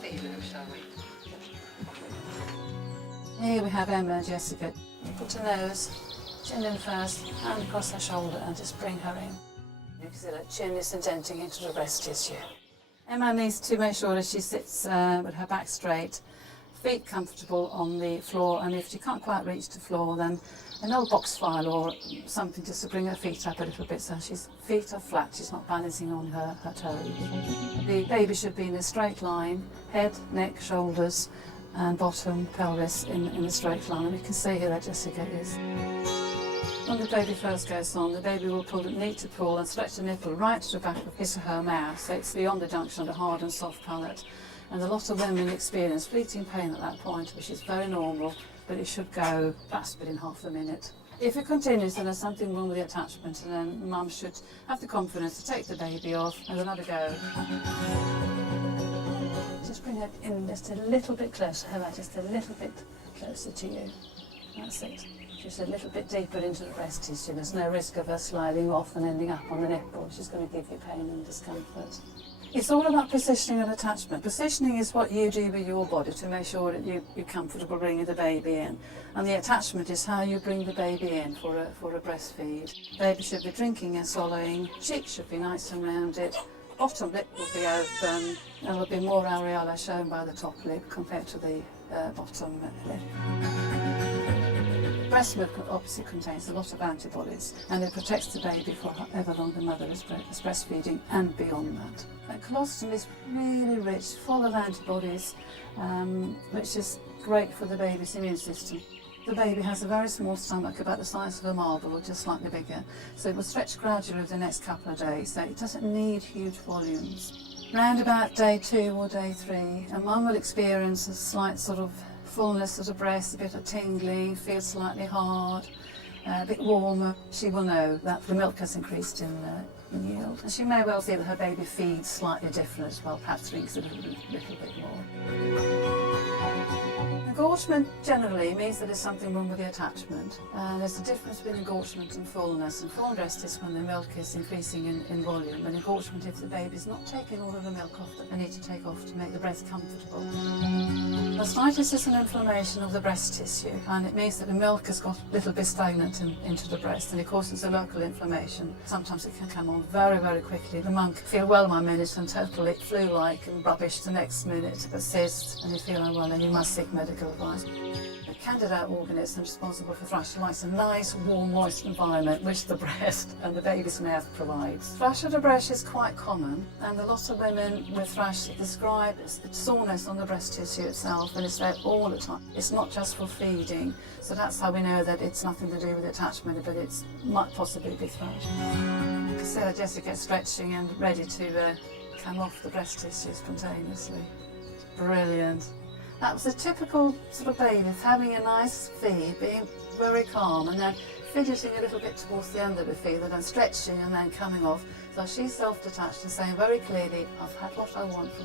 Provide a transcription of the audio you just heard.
the feeder, shall we? Here we have Emma and Jessica. Put her nose, chin in first, hand across her shoulder and just bring her in. You can see that chin is indenting into the breast tissue. Emma needs to make sure that she sits with her back straight, feet comfortable on the floor, and if she can't quite reach the floor, then an old box file or something just to bring her feet up a little bit so she's feet are flat, she's not balancing on her toes. The baby should be in a straight line, head, neck, shoulders and bottom, pelvis in a straight line. And we can see here that Jessica is. When the baby first goes on, the baby will need to pull and stretch the nipple right to the back of his or her mouth, so it's beyond the junction of the hard and soft palate. And a lot of women experience fleeting pain at that point, which is very normal, but it should go fast within half a minute. If it continues, then there's something wrong with the attachment, and then mum should have the confidence to take the baby off and another go. Just bring it in just a little bit closer, Emma, just a little bit closer to you. That's it. Just a little bit deeper into the breast tissue. There's no risk of her sliding off and ending up on the nipple, which is going to give you pain and discomfort. It's all about positioning and attachment. Positioning is what you do with your body to make sure that you're comfortable bringing the baby in. And the attachment is how you bring the baby in for a breastfeed. Baby should be drinking and swallowing, cheeks should be nice and rounded, bottom lip will be open, and there will be more areola shown by the top lip compared to the bottom lip. Breast milk obviously contains a lot of antibodies, and it protects the baby for however long the mother is breastfeeding and beyond that. Colostrum is really rich, full of antibodies, which is great for the baby's immune system. The baby has a very small stomach, about the size of a marble or just slightly bigger, so it will stretch gradually over the next couple of days, so it doesn't need huge volumes. Round about day 2 or day 3, a mum will experience a slight sort of fullness of the breast, a bit of tingling, feel slightly hard, a bit warmer. She will know that the milk has increased in yield. And she may well feel that her baby feeds slightly different as well, perhaps drinks a little bit more. Engorgement generally means that there's something wrong with the attachment. There's a difference between engorgement and fullness. And full breast is when the milk is increasing in volume, and engorgement if the baby's not taking all of the milk off that they need to take off to make the breast comfortable. Mastitis is an inflammation of the breast tissue, and it means that the milk has got a little bit stagnant into the breast, and it causes a local inflammation. Sometimes it can come on very, very quickly. The mum can feel well 1 minute and totally flu-like and rubbish the next minute, persist, and you feel unwell and you must seek medical advice. The candida organism responsible for thrush likes a nice, warm, moist environment, which the breast and the baby's mouth provides. Thrush of the breast is quite common, and a lot of women with thrush describe soreness on the breast tissue itself, and it's there all the time. It's not just for feeding, so that's how we know that it's nothing to do with attachment, but it might possibly be thrush. You can see that Jessica is stretching and ready to come off the breast tissue spontaneously. Brilliant. That was a typical sort of baby, having a nice feed, being very calm, and then fidgeting a little bit towards the end of the feed, and then stretching and then coming off. So she's self-detached and saying very clearly, I've had what I want from this.